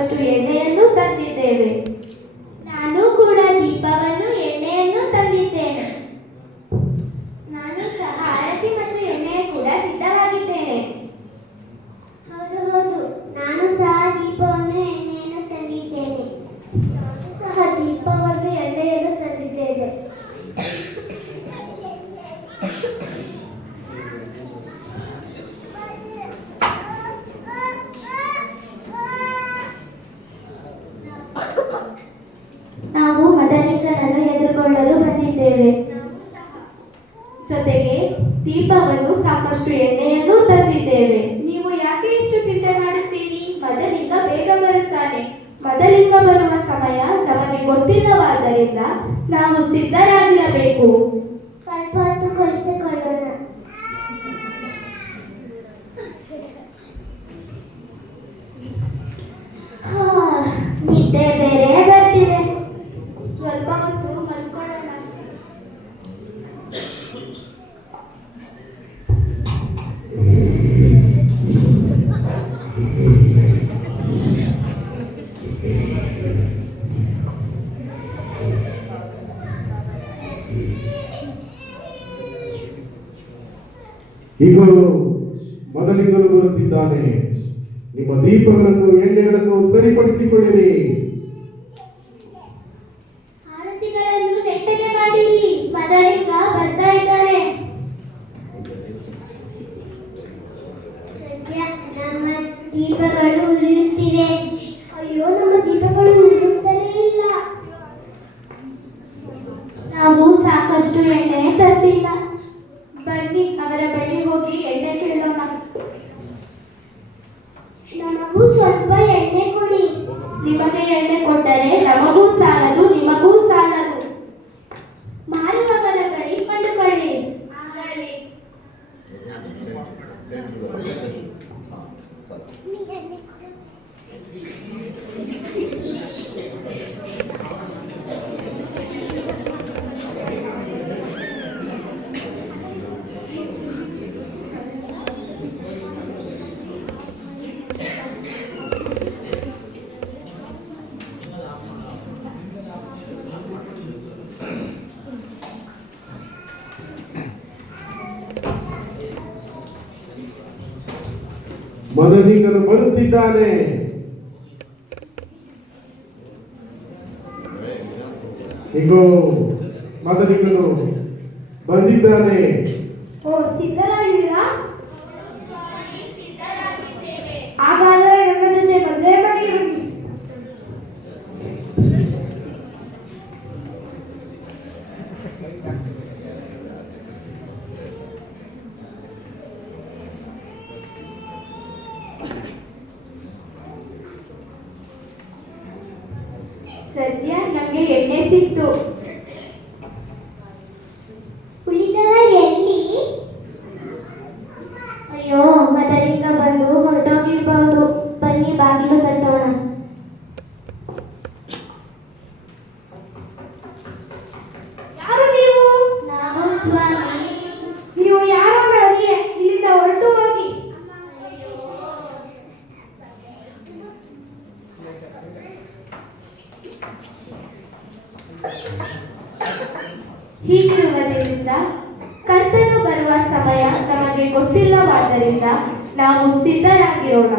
ಸಾಕಷ್ಟು ಎಣ್ಣೆಯನ್ನು ತಂದಿದ್ದೇವೆ. ನಾನು ಕೂಡ ದೀಪವನ್ನು ಎಣ್ಣೆಯನ್ನು ತಂದಿದ್ದೇನೆ. ನಾನು ಸಹ ಆರತಿ ಮತ್ತು ಎಣ್ಣೆಯ ಕೂಡ ಸಿದ್ಧವಾಗಿದ್ದೇನೆ. ಹೌದು ಹೌದು, ನಾನು ಸಹ ದೀಪವನ್ನು ಎಣ್ಣೆಯನ್ನು ತಂದಿದ್ದೇನೆ. ನಾನು ಸಹ ದೀಪವನ್ನು ಎಣ್ಣೆಯನ್ನು ತಂದಿದ್ದೇನೆ. ನಾವು ಮದಲಿಂಗನನ್ನು ಎದುರುಗೊಳ್ಳಲು ಬಂದಿದ್ದೇವೆ. ಜೊತೆಗೆ ದೀಪವನ್ನು ಸಾಕಷ್ಟು ಎಣ್ಣೆಯನ್ನು ತಂದಿದ್ದೇವೆ. ನೀವು ಯಾಕೆ ಇಷ್ಟು ಚಿಂತೆ ಮಾಡುತ್ತೀರಿ? ಮದಲಿಂಗ ಬೇಗ ಬರುತ್ತಾನೆ. ಮದಲಿಂಗ ಬರುವ ಸಮಯ ನಮಗೆ ಗೊತ್ತಿಲ್ಲವಾದ್ದರಿಂದ ನಾವು ಸಿದ್ಧರಾಗಿರಬೇಕು. ಸ್ವಲ್ಪ ಹೊತ್ತು ಕುಳಿತುಕೊಳ್ಳೋಣ. ನಿದ್ದೆ ಬೇರೆ ಬರ್ತಿದೆ. ಸ್ವಲ್ಪ ಹೊತ್ತು ಮಲ್ಕೊಳ್ಳೋಣ. ಈಗ ಮದಲಿಂಗನು ಬರುತ್ತಿದ್ದಾನೆ. ನಿಮ್ಮ ದೀಪಗಳನ್ನು ಎಣ್ಣೆಗಳನ್ನು ಸರಿಪಡಿಸಿಕೊಳ್ಳಿರಿ. ಆರತಿಗಳನ್ನು ನೆಟ್ಟಗೆ ಮಾಡಿರಿ. ಮದಲಿಂಗ ಬರ್ತಾ ಇದ್ದಾರೆ. ನಮ್ಮ ದೀಪಗಳು ಉರಿಯುತ್ತಿವೆ. ಅಯ್ಯೋ, ನಮ್ಮ ದೀಪಗಳು ಉರಿಯುತ್ತಲೇ ಇಲ್ಲ. ನಾವು ಸಾಕಷ್ಟು ಎಣ್ಣೆ ತರ್ತಿಲ್ಲ. ಬನ್ನಿ, ಅವರ ಬಳಿ ಹೋಗಿ ಎಣ್ಣೆ ಕೇಳೋಣ. ನಮಗೂ ಸ್ವಲ್ಪ ಎಣ್ಣೆ ಕೊಡಿ. ನಿಮಗೆ ಎಣ್ಣೆ ಕೊಟ್ಟರೆ ನಮಗೂ ಸಾಲದು, ನಿಮಗೂ ಸಾಲದು. ಮಾರುವವರ ಬಳಿ ಕೊಂಡುಕೊಳ್ಳಿ. ಆಗಲಿ. ಮದಲಿಂಗನು ಬರುತ್ತಿದ್ದಾನೆ. ಇಗೋ, ಮದಲಿಂಗನು ಬಂದಿದ್ದಾನೆ. ಓ, ಸಿದ್ಧರಾಗಿದ್ದೀರಾ? ಹಾಗಾದರೆ ನನ್ನ ಜೊತೆ ಮದುವೆ ಮಾಡಿಬಿಡಿ. ಸದ್ಯ ನಮಗೆ ಎಣ್ಣೆ ಸಿಕ್ತು. ಉಳಿದವರು ಎಲ್ಲಿ? ಅಯ್ಯೋ, ಮದಲಿಂಗ ಬಂದು ಹೊರಟೋಗಿರಬಹುದು. ಬನ್ನಿ, ಬಾಗಿಲು ತಟ್ಟೋಣ. ಯಾರು ನೀವು? ನಾವು ಸ್ವಾಮಿ. ನೀವು ಯಾರು? ಇಲ್ಲಿಂದ ಹೊರಟು ಹೋಗಿ. ಹೀಗಿರುವುದರಿಂದ ಕರ್ತನು ಬರುವ ಸಮಯ ನಮಗೆ ಗೊತ್ತಿಲ್ಲವಾದ್ದರಿಂದ ನಾವು ಸಿದ್ಧರಾಗಿರೋಣ.